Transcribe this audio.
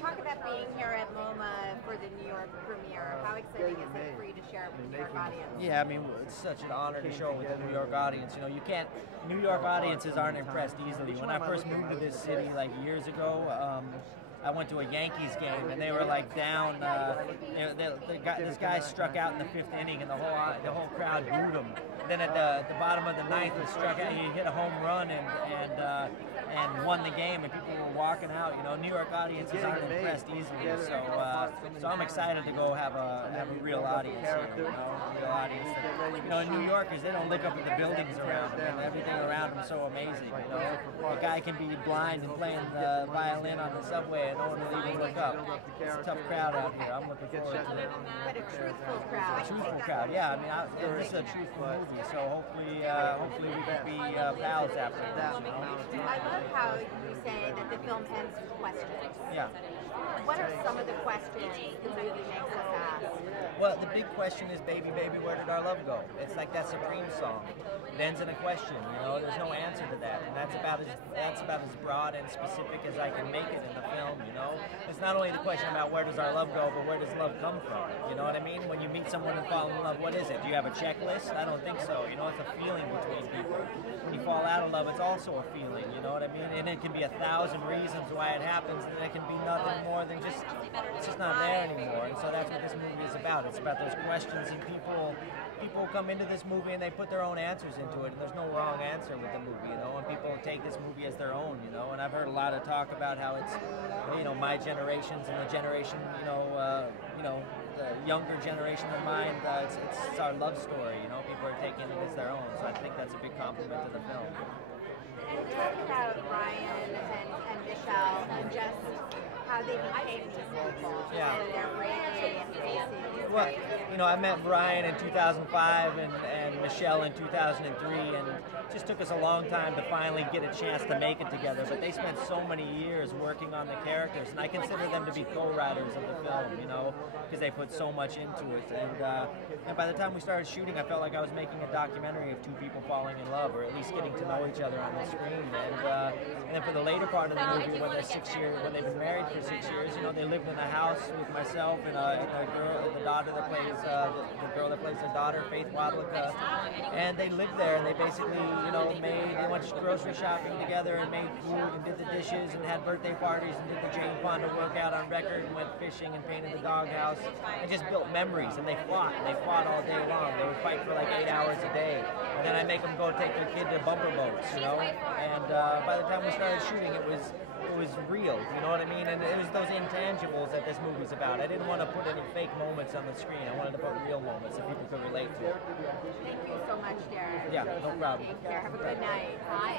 talk about being here at MoMA for the New York premiere. How exciting is it for you to share it with the New York audience? Yeah, I mean, it's such an honor to show it with the New York audience. You know, you can't, New York audiences aren't impressed easily. When I first moved to this city like years ago, I went to a Yankees game and they were like down. This guy struck out in the 5th inning and the whole crowd booed him. Then at the bottom of the 9th, he struck out. He hit a home run and won the game, and people were walking out. You know, New York audiences aren't impressed easily, so I'm excited to go have a real audience here. You know, a real audience. That, you know, New Yorkers, they don't look up at the buildings around them, and everything around them is so amazing. You know, a guy can be blind and playing the violin on the subway, and no one will even look up. It's a tough crowd out here. I'm looking forward to it. But a truthful crowd. A truthful crowd, yeah. I mean, this is a truthful movie, so hopefully we can be pals after this. You know? I love how you say that the film ends with questions. Yeah. What are some of the questions the movie makes us ask? Well, the big question is, baby, baby, where did our love go? It's like that Supreme song. It ends in a question, you know, there's no answer to that. And that's about as broad and specific as I can make it in the film, you know? It's not only the question about where does our love go, but where does love come from? You know what I mean? When you meet someone and fall in love, what is it? Do you have a checklist? I don't think so. You know, it's a feeling between people. When you fall out of love, it's also a feeling, you know what I mean? And it can be 1,000 reasons why it happens, and it can be nothing more than just, it's just not there anymore. And so that's what this movie is about. It's about those questions, and people come into this movie and they put their own answers into it, and there's no wrong answer with the movie, you know, and people take this movie as their own, you know, and I've heard a lot of talk about how it's, you know, my generations and the generation, the younger generation of mine, it's our love story, you know, people are taking it as their own, so I think that's a big compliment to the film. And talk about Ryan and Michelle and just how they became just people and their bravery and faces. Well, you know, I met Brian in 2005 and Michelle in 2003, and it just took us a long time to finally get a chance to make it together, but they spent so many years working on the characters, and I consider them to be co-writers of the film, you know, because they put so much into it. And by the time we started shooting, I felt like I was making a documentary of two people falling in love, or at least getting to know each other on the screen. And then for the later part of the movie, when they've been married for 6 years, you know, they lived in a house with myself and the daughter that plays the girl that plays their daughter, Faith Wadlicka, and they lived there, and they basically, you know, they went grocery shopping together and made food and did the dishes and had birthday parties and did the Jane Fonda workout on record and went fishing and painted the doghouse and just built memories. And they fought all day long. They would fight for like 8 hours a day, and then I make them go take their kid to bumper boats, you know. And by the time we started shooting, it was real, you know what I mean? And it was those intangibles that this movie's about. I didn't want to put any fake moments on the screen. I wanted to put real moments that people could relate to. Thank you so much, Darren. Yeah, no problem. Take care. Have a good night. Bye.